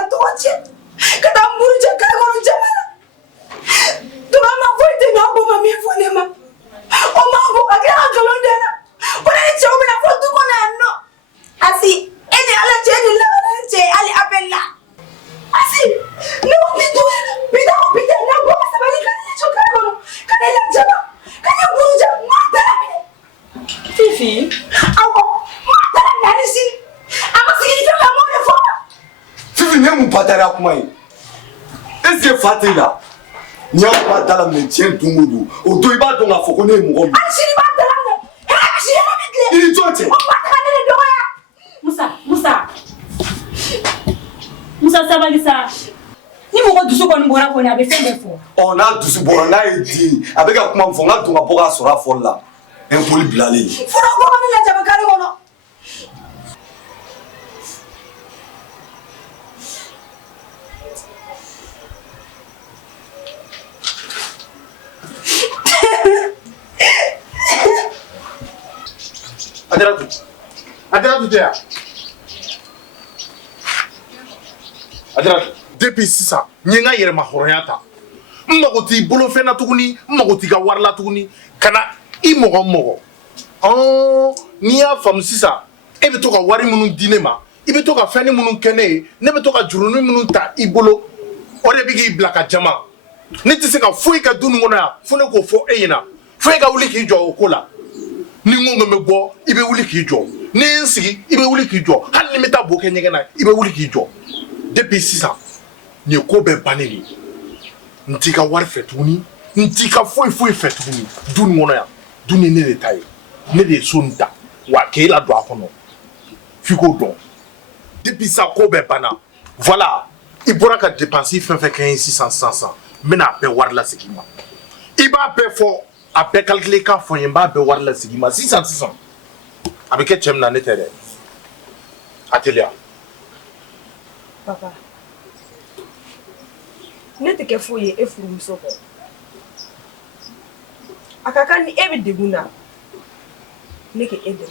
la toche. Kata mburuje kagoro jamana. Tuma mafuite na oboma mifonema. O mambo agara galondena. Ona ni chobe na fotu kona no. Asi ene ala cheni la che ali apella. Asi no pituela. Pita na boma sabali kana chokagoro. Kana la jaba. Kana buruje matala mine. Fifi. Awo matala nalisi. Ama significa la mone fona. Fifi nemu patara kumai. Ese fatila. Nya ba dala me tien dungudu. O do iba do nga foko ne mu go. Ashiri ba dala ngo. Ha ashiri ba mikle. Ili tote. O ba kana ne do ya. Musa sabalisa. Ni mo go dusu ko ngora ko ni abe sembe fo. On a dusu bora na edi. Abeka kuma mfo nga dunga boga sora folla. En poli blale. Fura ko ni la jaba kare wono. Adratu dia. Adratu. Depuis ça, nyenga yere ma horoyata. Mmagoti bolo fena tuguni, mmagoti ga warla tuguni, kana I mogo. Oh, ni ya fam sisa. E be to ka wari munu dinema. I be to ka feni munu kene, ne be to ka jurunu munu ta I bolo. O de bigi blaka jama. Ne ti se ka foi ka dunu ngona, fone ko fo eyina. Foi ka wuli ki jo okola. Ni ngongo me bo ibe wuli ki jo ni nsigi ibe wuli ki jo hal ni meta bo ke nyega na ibe wuli ki jo depuis 6 ans ni ko be baneli ntika war fetuni ntika foi fetuni dun ngona ya dun ni ne tayi ne de sonta wa ke la do akono fiko don depuis ça ko be bana voilà il pourra ka dépenser fin 15 600 500 mena be war la sikima iba be fo après calculer quand faut yemba be war la sigima 600 avec que tu na netere atelier papa nete ke foye e furu msoko akaka ni ebe deguna neke ede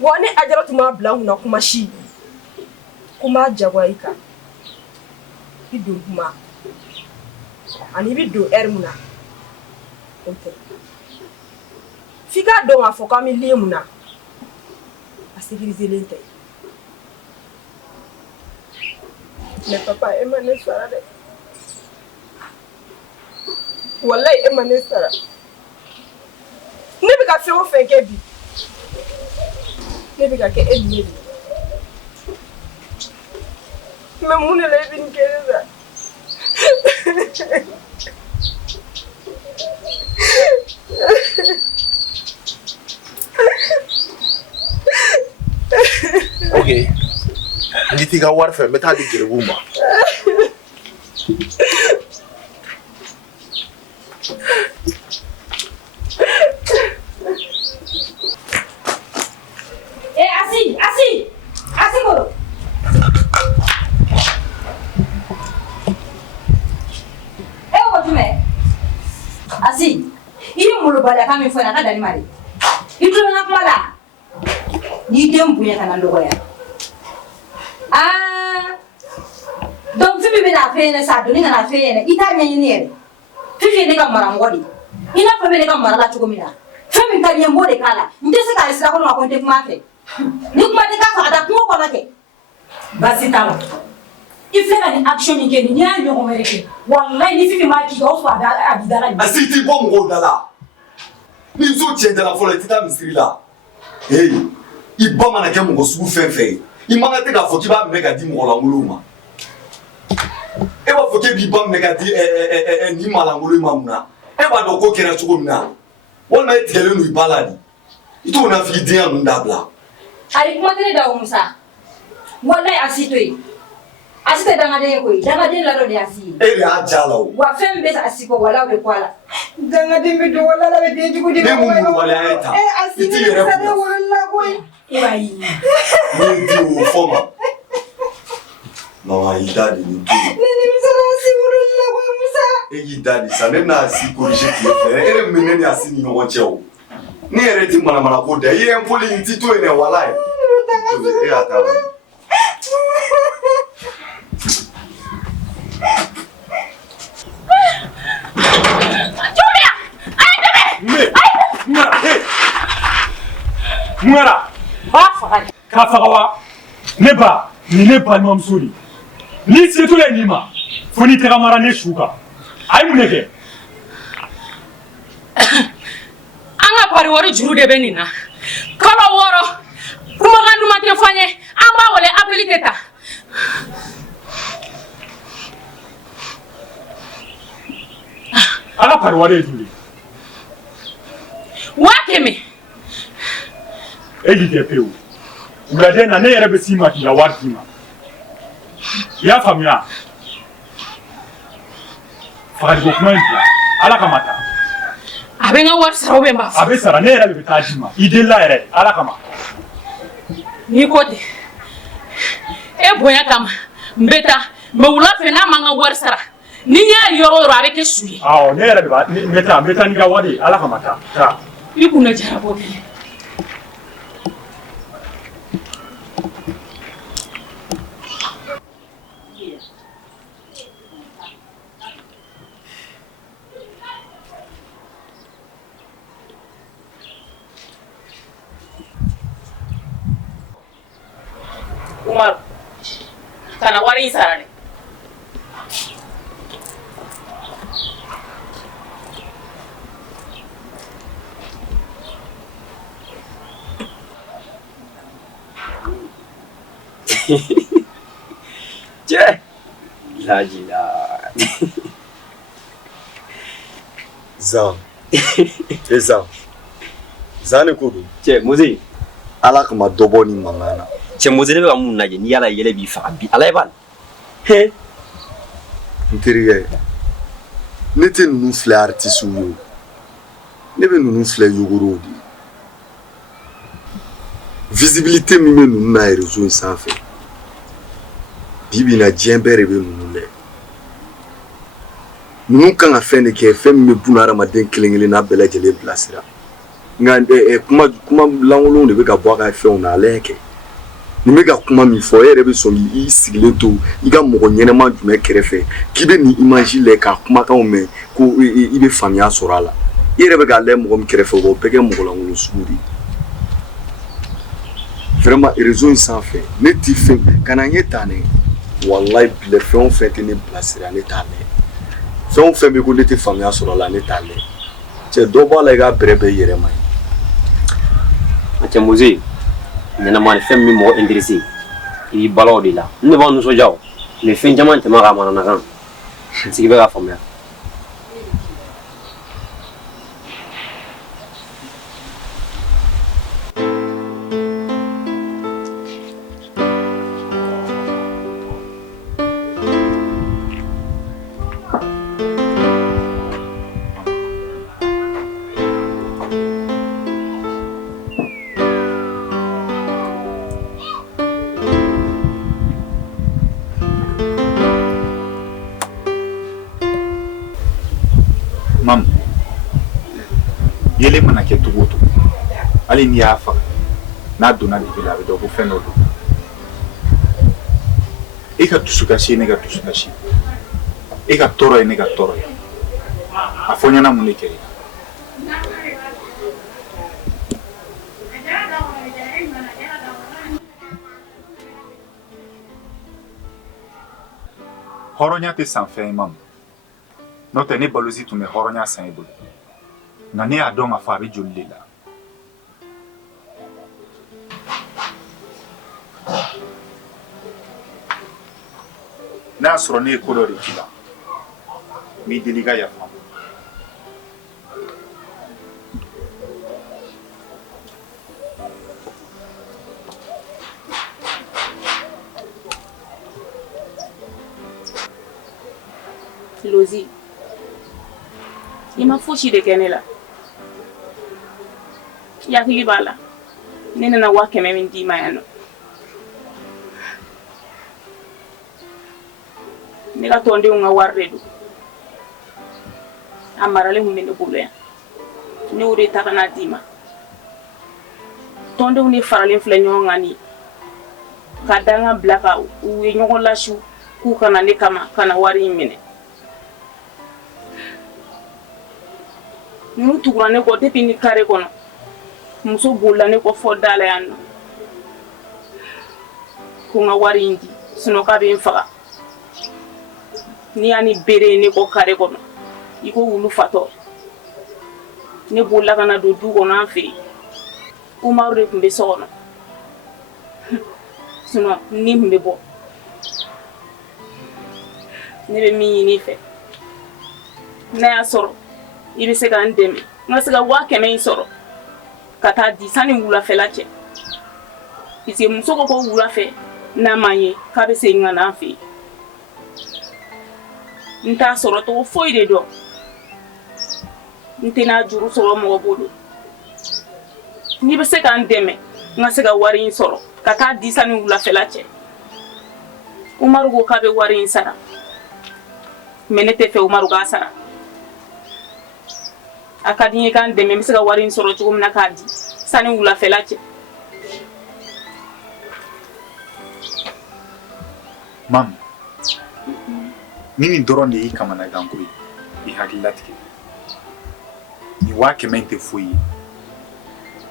woni ajaratu ma blanc na kuma shi kuma jagwaika bidu kuma ani bidu ermuna okay. Figa don a foka mi lemuna a sécuriser l'intérêt. Mais papa Emmanuel sara de. Wallahi Emmanuel sara. Ne bi ka fe o fe ke bi. Ne bi ka ke edmi. Mais mun le bi nkeza. Ok. Nditi ga war fe meta di gerbuma. Asi ko. Asi, ini mulu bala kami fo na dari mari. Itu na kumala. Ni dem bunya kana ndogo ya. Donc fifi be na fe na sa doni na fe na ita nya ni ne. Fifi ne ka mara ngodi. Ina fa be ne ka mara la chukumina. Femi ka nye mbode kala. Ndese ka isira ko na konte kuma fe. Ni kuma te ka fa da kuma ko na ke. Basi tama. Ifela ni action ni keni nya nyo mereke. Wallahi ni fifi ma ki go so adidala ni. Asiti bom go dala. Ni zo tiende la fola tita misiri la. Hey, I boma na kemu go sugu fefe. I manga te ka foki ba meka di mo la nguluma. E ba foki bi ba meka di ni mala nguluma muna. E ba do ko kera chugo mina. Wona e tele no ibaladi. Ito na fi dia ndabla. Ari kuma tele da umusa. Wallahi asitoi. Asite dangade ko dangade la do de asi ele ajalo wa fembe asiko wala be kwala dangade be do wala la be de jugudi mo wala eta asite sare wala ko ibai ni foma mama idadi ni nini misala asi wala ko musa idadi sane na asi corriger qui faire ele menene asi ni no cheo ni ereti mana ko da ye empoli ntito ene wala e atawa Jumara ba faga ka faga wa ne ba ni ne balimamuso de ni setula ni ma fo ni tɛgɛ mara ne su kan a ye mun de kɛ an ka pari wari juru de bɛ nin na kalo 6 kumakan duman tɛ fɔ an ye an b'a wele appeli tɛ ta a ka pari wari ye joli 1000 e ji tɛ pewu wuladen na ne yɛrɛ bɛ s'i ma k'i ka wari d'i ma i y'a faamuya fagaliko kuma in bila ala kama ta a bɛ n ka wari sara bɛ n b'a fɔ a bɛ sara ne yɛrɛ de bɛ taa d'i ma i delila yɛrɛ ala kama n'i ko ten e bonya kama n bɛ taa mɛ wula fɛ n'a ma n ka wari sara ni n y'a yɔrɔ o yɔrɔ a bɛ kɛ su ye awɔ ne yɛrɛ de b'a n bɛ taa n'i ka wari ye ala kama taa i kunna jara bɔ kelen Umaru kana wari sara dɛ Cɛ lajila Zan Zan ne ko don cɛ Moze ala kama dɔ bɔ ni mankan na cɛ Moze ne bɛ ka mun lajɛ ni yala yɛlɛ b'i faga bi ala ye b'a la n terikɛ ne tɛ ninnu filɛ artisiw ye ne bɛ ninnu filɛ yogorow de visibilité min bɛ ninnu na réseau in sanfɛ bibi na diɲɛ bɛɛ de bɛ ninnu lɛ ninnu kan ka fɛn de kɛ fɛn min bɛ buna hadamaden kelen kelen n'a bɛɛ lajɛlen bilasira nka kuma lankolonw de bɛ ka bɔ a ka fɛnw na ale kɛ ni bɛ ka kuma min fɔ e yɛrɛ bɛ sɔn k'i sigilen to i ka mɔgɔ ɲɛnɛma jumɛn kɛrɛfɛ k'i bɛ nin image lajɛ k'a kumakanw mɛn ko i bɛ faamuya sɔrɔ a la i yɛrɛ bɛ k'a lajɛ mɔgɔ min kɛrɛfɛ o bɛɛ kɛ mɔgɔ lankolon sugu de vraiment réseau in sanfɛ ne ti fɛn ka na n ye tan ne wallahi bile fɛn o fɛn tɛ ne bilasira ne t'a lajɛ fɛn o fɛn bɛ ko ne tɛ faamuya sɔrɔ a la ne t'a lajɛ cɛ dɔ b'a la i ka bɛrɛ bɛɛ i yɛrɛ ma ye cɛ Moze ɲɛnama ni fɛn min mɔgɔ intéressé i b'i bala o de la ne b'an nisɔndiya o mais fɛn caman tɛmɛ k'a mananakan n sigi bɛ k'a faamuya Mam, yele mana kɛ togo o togo hali n'i y'a faga n'a donna dibi la a bɛ dɔn ko fɛn dɔ don e ka dusukasi ye ne ka dusukasi e ka tɔɔrɔ ye ne ka tɔɔrɔ ye a fɔ ɲɛna mun de kɛ hɔrɔnya tɛ san fɛn ye Mam. N'o tɛ ne balozi tun bɛ hɔrɔnya san i bolo nka ne y'a dɔn k'a fɔ a bɛ joli de la n'a y'a sɔrɔ ne ye ko dɔ de k'i la n b'i deli i ka yafa Lozi i ma fosi de kɛ ne la i hakili b'a la ne nana 500 min d'i ma yan nɔ ne ka tɔndenw ka wari de don a maralen kun bɛ ne bolo yan ne y'o de ta ka n'a d'i ma tɔndenw de faralen filɛ ɲɔgɔn kan ni ka danga bila ka u ye ɲɔgɔn lasiw k'u kana ne kama kana wari in minɛ ninnu tugura ne kɔ depuis ni kare kɔnɔ muso bolila ne ko fɔ da la yan nɔ ko n ka wari in di sinon k'a bɛ n faga n'i y'a ni bere ye ne kɔ kare kɔnɔ i ko wulu fatɔ ne bolila ka na don du kɔnɔ an fɛ yen Umaru de tun bɛ so kɔnɔ sinon ni tun bɛ bɔ ne bɛ min ɲini i fɛ n'a y'a sɔrɔ i bɛ se ka n dɛmɛ n ka se ka 500 in sɔrɔ ka taa di sanni wulafɛla cɛ parce que muso ko ko wulafɛ n'a ma ye k'a bɛ segin ka na an fɛ yen n t'a sɔrɔ cogo foyi de dɔn n tɛna juru sɔrɔ mɔgɔ bolo n'i bɛ se ka n dɛmɛ n ka se ka wari in sɔrɔ ka taa di sanni wulafɛla cɛ Umaru ko k'a bɛ wari in sara mais ne tɛ fɛ Umaru k'a sara a ka di n ye k'an dɛmɛ n bɛ se ka wari in sɔrɔ cogo min na k'a di sanni wulafɛla cɛ. Mam, ni nin dɔrɔn de y'i kamanagan ko ye i hakili latigɛ ni 500 tɛ foyi ye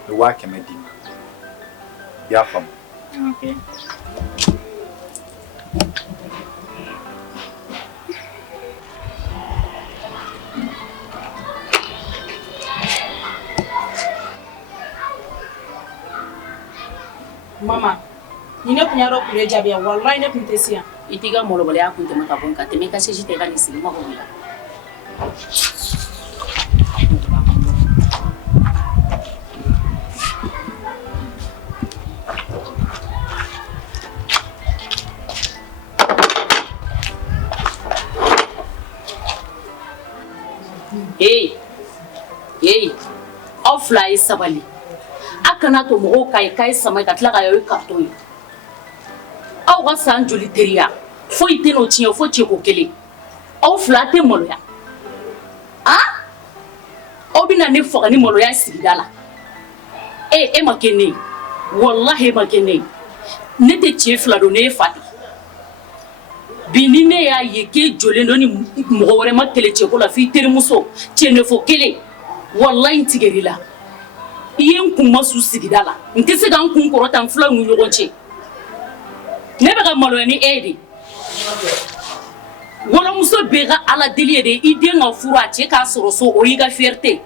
ni 500 d'i ma i y'a faamu. Okay. Mama, ni ne kun y'a dɔn kule jaabi yan wallahi ne kun tɛ se yan. I t'i ka malobaliya kun tɛmɛ ka bɔ n kan tɛmɛ i ka sɛji tɛ ka nin sigi mɔgɔw la. Aw fila ye sabali a kana to mɔgɔw k'a ye sama ka tila ka y'o carton ye aw ka san joli teriya foyi tɛ n'o tiɲɛ fo cɛko kelen aw fila tɛ maloya aw bɛna ne faga ni maloya sigida la e ma kɛ ne ye wallahi e ma kɛ ne ye ne tɛ cɛ fila don ne ye fa de bi ni ne y'a ye k'e jɔlen dɔ ni mɔgɔ wɛrɛ ma kɛlɛ cɛko la f'i terimuso cɛnɛfɔ kelen wallahi n tigɛr'i la i ye n kun ma su sigida la n tɛ se ka n kun kɔrɔta n filaw ni ɲɔgɔn cɛ ne bɛ ka maloya ni e de walamuso bɛɛ ka ala deli ye de i den ka furu a cɛ k'a sɔrɔ so o y'i ka fierté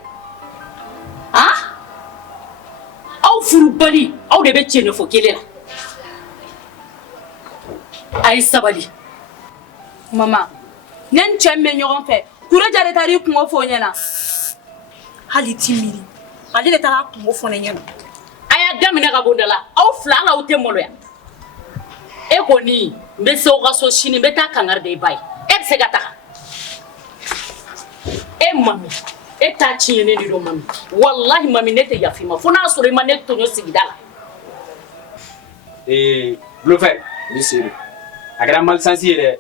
aw furu bali aw de bɛ cɛnɛfɔ kelen la a ye sabali. Mama, ne ni cɛ min bɛ ɲɔgɔn fɛ Kureja de taara i kungo fɔ n ɲɛna hali ti miiri ale de taara kungo fɔ ne ɲɛna. A y'a daminɛ ka bɔ da la aw fila hali aw tɛ maloya e kɔni n bɛ se aw ka so sini n bɛ taa kangari da i ba ye e bɛ se ka taga e mami e t'a tiɲɛnen de don mami wallahi mami ne tɛ yafa i ma fo n'a sɔrɔ i ma ne tɔɲɔ sigida la. Blofɛ ni seeri a kɛra malsansi ye dɛ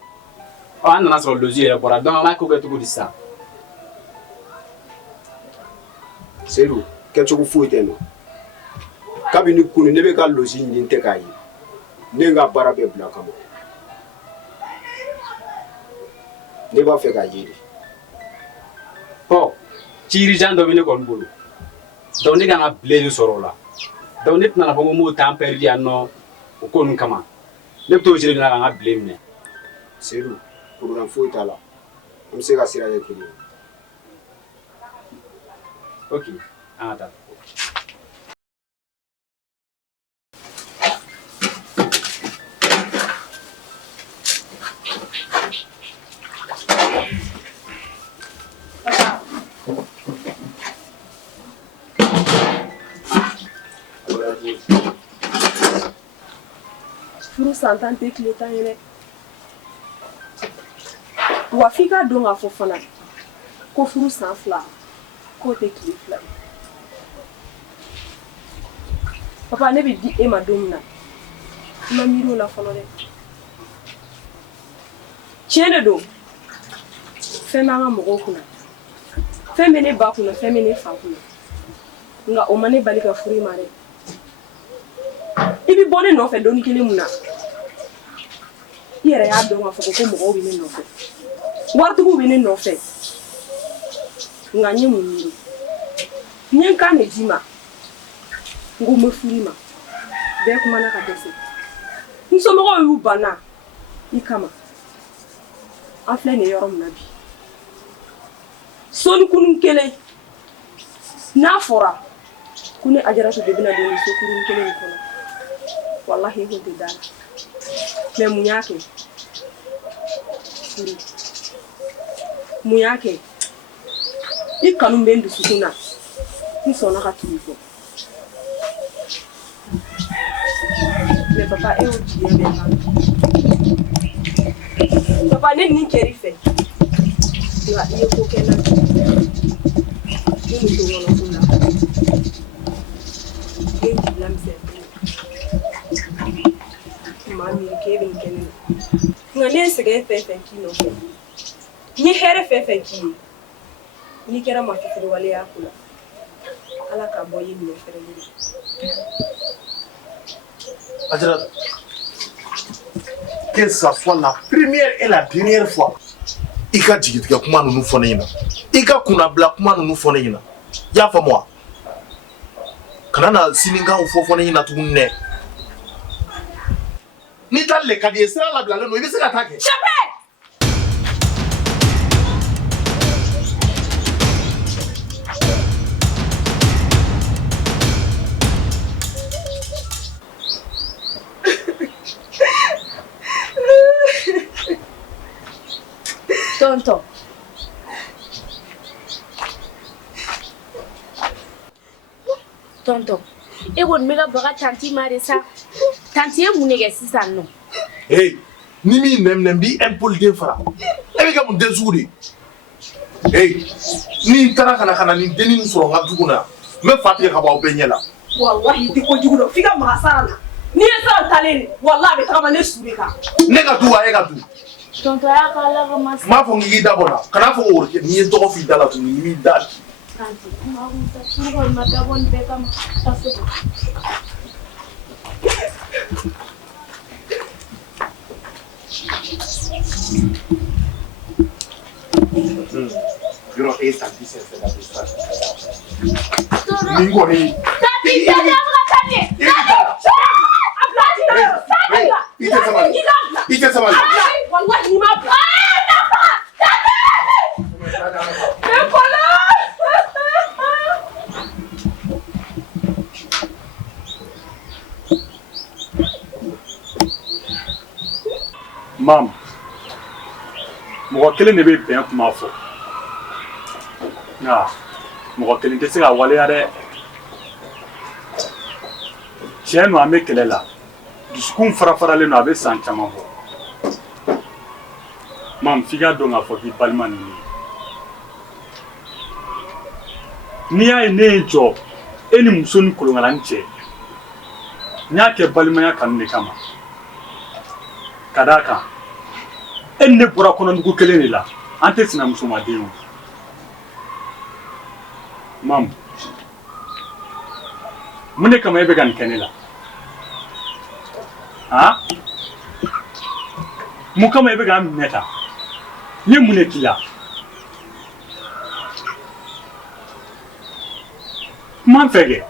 an nana sɔrɔ lozi yɛrɛ bɔra donc an b'a ko kɛ cogo di sisan. Seydou kɛcogo foyi tɛ n na kabini kunu ne bɛ ka lozi ɲini tɛ k'a ye ne ka baara bɛɛ bila kama ne b'a fɛ k'a ye de. Ciirijan dɔ bɛ ne kɔni bolo donc ne kan ka bilen de sɔrɔ o la donc ne tɛna fɔ ko n b'o temps perdu yan nɔ o ko ninnu kama ne bɛ t'o jeli minɛ ka n ka bilen minɛ. Seydou problème foyi t'a la an bɛ se ka sira kɛ kelen ye. Ok, an ka taa. Furu santan tɛ tile 10 ye dɛ wa f'i ka dɔn k'a fɔ fana ko furu san 2 k'o tɛ tile 2 ye. Papa ne bɛ di e ma don min na i ma miiri o la fɔlɔ dɛ tiɲɛ de don fɛn b'an ka mɔgɔw kunna fɛn bɛ ne ba kunna fɛn bɛ ne fa kunna nka o ma ne bali ka furu i ma dɛ i bɛ bɔ ne nɔfɛ dɔɔni kelen mun na i yɛrɛ y'a dɔn k'a fɔ ko mɔgɔw bɛ ne nɔfɛ waritigiw bɛ ne nɔfɛ nka n ye mun miiri n ye n kan de d'i ma ngo me furu ma bɛɛ kumana ka dɛsɛ n somɔgɔw y'u banna i kama an filɛ nin yɔrɔ min na bi soni kunun kelen n'a fɔra ko ne Ajaratu de bɛna don so kunun kelen in kɔnɔ wallahi ko tɛ da la mais mun y'a kɛ furu mun y'a kɛ i kanu bɛ n dusukun na n sɔnna ka tugu i kɔ mais papa e y'o tiɲɛ bɛɛ kan papa ne nin kɛr'i fɛ nka i ye ko kɛ n na ne muso kɔnɔ ko la e jigila misɛn maa miiri k'e bɛ nin kɛ ne na nka ne ye sɛgɛn fɛn fɛn k'i nɔfɛ n ye hɛrɛ fɛn fɛn k'i ye n'i kɛra maa fitiriwaleya ko la ala ka bɔ i ye minɛ fɛrɛ ye Ajaratu, que ça soit la première et la dernière fois, i ka jigitigɛ kuma ninnu fɔ ne ɲɛna i ka kunnabila kuma ninnu fɔ ne ɲɛna i y'a faamu wa kana na sinikanw fɔ ne ɲɛna tuguni dɛ n'i taali le ka di ye sira labilalen don i bɛ se ka taa kɛ. Tonton. Tonton, e kɔni bɛ ka baga tanti ma de sa. Tanti ye mun de kɛ sisan nɔ? Hey, ni min nɛminɛ n b'i impoli fara. E bɛ kɛ mun den sugu de ye? Hey, ni n taara ka na nin dennin sɔrɔ n ka dugu na, n bɛ fa tigɛ ka bɔ aw bɛɛ ɲɛ la. Wallahi i tɛ kojugu dɔn f'i ka maga sara la. N'i ye sara talen wallahi a bɛ tagama ne su de kan. Ne ka du wa e ka du? Tonton y'a ka ala ka masa. M'a fɔ k'i da bɔ la, kana fɔ ko n'i ye tɔgɔ f'i da la tuguni n'i m'i da. Tanti, ma kɔni ma dabɔ nin bɛɛ kama. Yɔrɔ e tanti sɛnsɛn la de sa. Nin kɔni. Tanti tɛ ne ka taa ɲɛ. I tɛ sabali. I tɛ sabali. Wallahi ni ma bila. Mam, mɔgɔ kelen de bɛ bɛn kuma fɔ nka mɔgɔ kelen tɛ se ka waleya dɛ tiɲɛ don an bɛ kɛlɛ la dusukun farafaralen don a bɛ san caman bɔ mam f'i ka dɔn k'a fɔ k'i balima ninnu n'i y'a ye ne ye n jɔ e ni muso ni kolonkala cɛ n y'a kɛ balimaya kanu de kama ka d'a kan e ni ne bɔra kɔnɔdugu kelen de la an tɛ sinamuso ma den o mam mun de kama e bɛ ka nin kɛ ne la han mun kama e bɛ ka n minɛ tan n ye mun de k'i la kuma n fɛ kɛ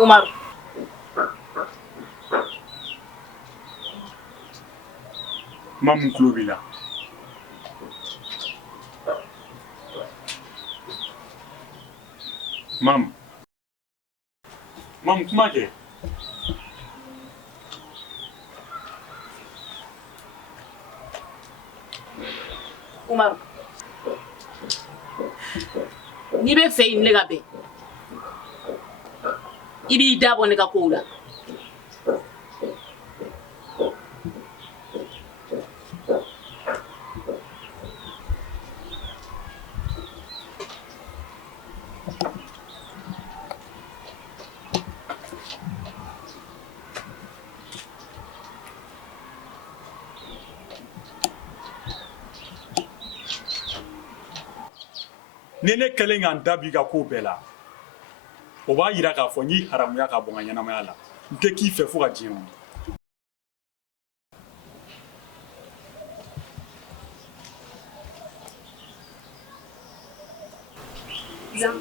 Umaru Mam tulo b'i la mam kuma kɛ Umaru n'i bɛ fɛ i ni ne ka bɛn i b'i da bɔ ne ka kow la ni ne kɛlen ka n da b'i ka ko bɛɛ la o b'a yira k'a fɔ n y'i haramuya ka bɔ n ka ɲɛnamaya la n tɛ k'i fɛ fo ka diɲɛ wuli Zan.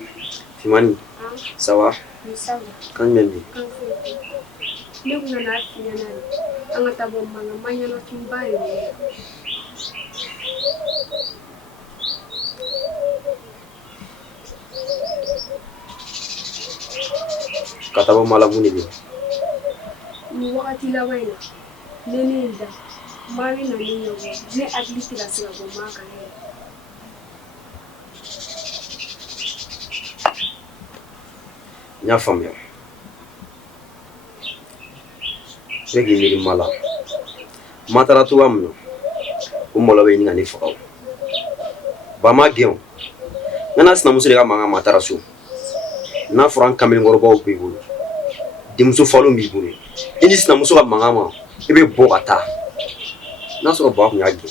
Timani, ça va? Ça va. Quand même dit. Ne kuna na finya na. An ka tabo manga manya na kimba yo. Katabo mala muni bi. Ni wakati la waina. Nene nda. Mari na ni yo. Ne atliti la sira go maka ne. Nya famia. Segi miri mala. Matara tu amno. Umola we ngani fakaw. Bama gion. Nana sina musu de ka manga matara su. Na furan kamel ngorbaw bi bulu. Dimsu falo mi bulu. Ini sina musu ka manga ma. Ibe bo ata. Na so ba kunya gi.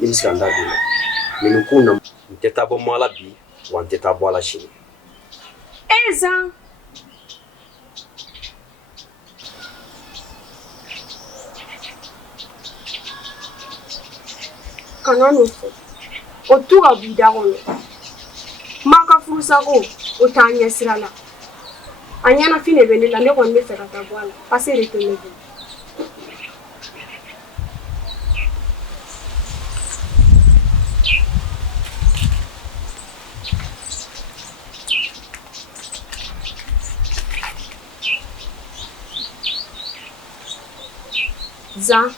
Ini skanda bi. Min kuna nteta bo mala bi, wan teta bo ala shi. Zan. Kana no fo. O tu ga bi da kono. Maka furusa ko o ta nya sirala. Anya na fine bene la ne ko ne fera ta boala. Passer de te lever. Zan.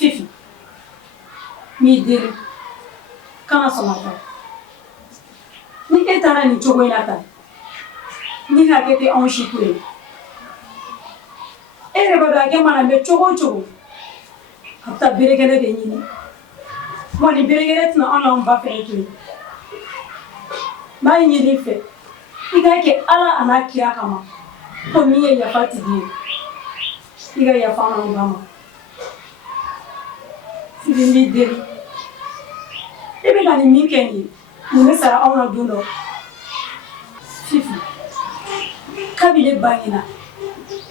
Fifi, mi deli kana sɔn ka ni e taara nin cogo in na tan ni hakɛ tɛ anw si to yen e yɛrɛ b'a dɔn hakɛ mana mɛn cogo o cogo a bɛ taa berekɛnɛ de ɲini wa nin berekɛnɛ tɛna anw n'anw ba fɛnɛ to yen n b'a ɲini i fɛ i ka kɛ ala a n'a kira kama ko min ye yafa tigi ye i ka yafa anw ba ma. Fifi n b'i deli e bɛ ka nin min kɛ nin ye mun bɛ sara anw na don dɔ Fifi kabi ne bangena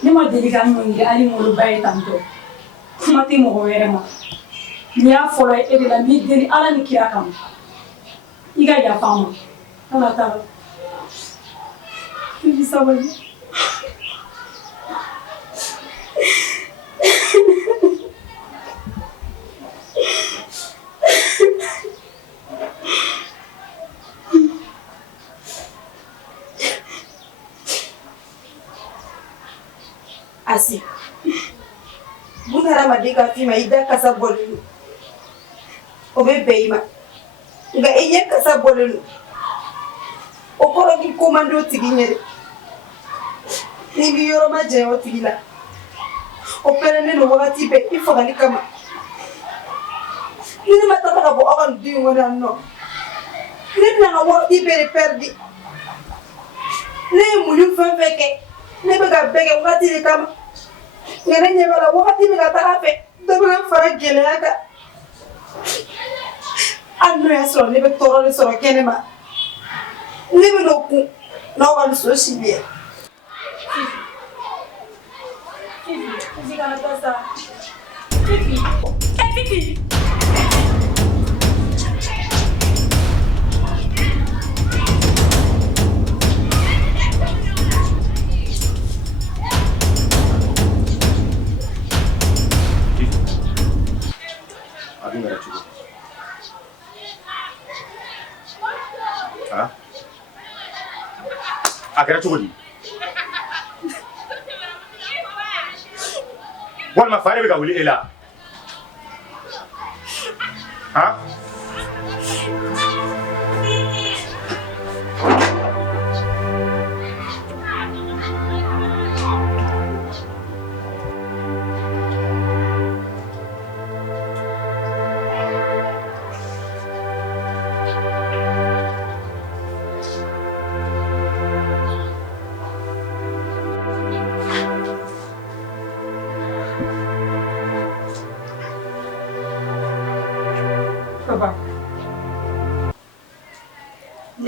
ne ma deli ka ɲɔngiri hali n woloba ye tantɔ kuma tɛ mɔgɔ wɛrɛ ma nin y'a fɔlɔ ye e de la n b'i deli ala ni kira kama i ka yafa n ma kana taa Fifi sabali. Asi. Bunara madika fima ida kasa bolulu. Obe beima. Nga enye kasa bolulu. Okoro ki komando tiginyere. Ningi yoro maje o tigila. Opere ne no wakati be ifogani kama. Nini matata ka bo akan dingo na no. Nini nga wakati be perdi. Ne mulu fanfeke. Ne bega bege wakati ni kama. Ngene nyebala wakati mi kata fe dabra fara gele aka anno ya so ne be toro ne so kene ma ne be no ku no kan so sibie Fifi kana pasa Fifi Fifi A kɛra cogo di walima fa de bɛ ka wuli e la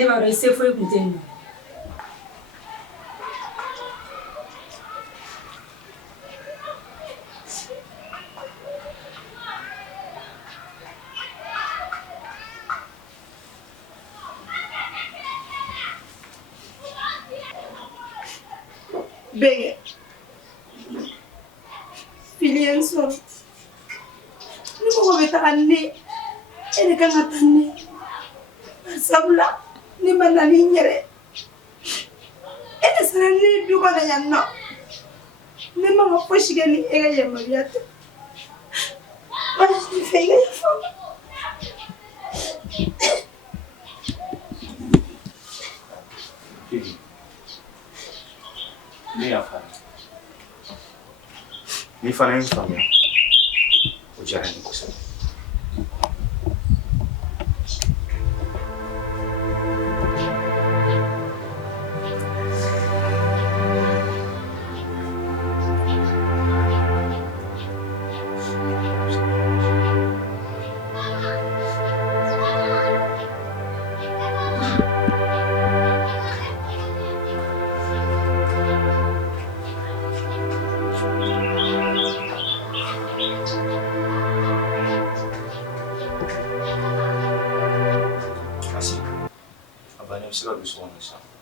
Ne b'a dɔn i se foyi kun tɛ yen nɔ. Bege. Fili en sɔrɔ. Ni mɔgɔ bɛ taga ne, e de kan ka taa ne. Sabula, ni ma na ni n yɛrɛ. E de sera ne du kɔnɔ yan nɔ. Ne man ka fosi kɛ ni e ka yamaruya tɛ. Wa ne fɛ i ka yafa n ma. Ne yafara. Ni fana ye n faamuya. O diyara n ye kosɛbɛ. Asi, abahnya bisa gak bisa ngomong.